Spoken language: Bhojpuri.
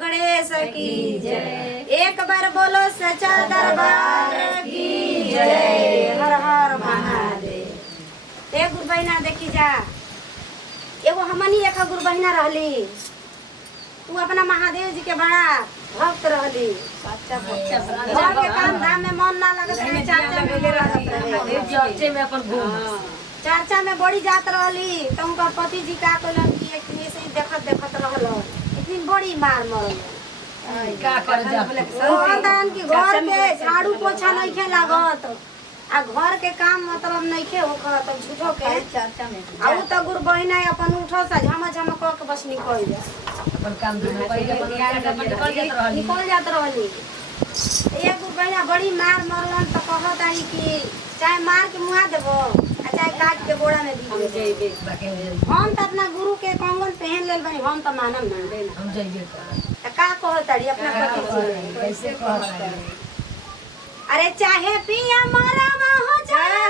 गणेश की जय। एक बार बोलो सच्चा दरबार की जय। हर हर महादेव। एक गुरु बहिना देखी जा, एगो हमनी एक गुरु बहिना रहली, तू अपना महादेव जी के बड़ा भक्त रहली। घर के काम धाम में मन ना लगत रहे, चर्चा में लगत रहे, चर्चे में अपन घूम चर्चा में बड़ी जात रहली। तो उनका पति जी का कहलन कि एक दिन ऐसे ही देखत देखत रहल, एक दिन बड़ी मार मरल। का कर जा खानदान की घर के झाड़ू पोछा नहीं लागत, आ घर के काम मतलब नहीं होकर झूठो के चर्चा में आउ तो गुरु बहिना अपन उठो सा झम झम क के बस निकल जा, अपन काम धंधा निकल जात रहली। एक गुरु बहिना बड़ी मार मरलन तो कहत आई कि चाहे मार के मुआ देबो चाहे काट के बोरा में दी देबो। हम तो अपना गुरु के कंगन पहन लेल बनी, हम तो मानम ना हम जइबे त का कहत अड़ी अपना पति जी कैसे कहत अरे चाहे पिया मरवा हो चाहे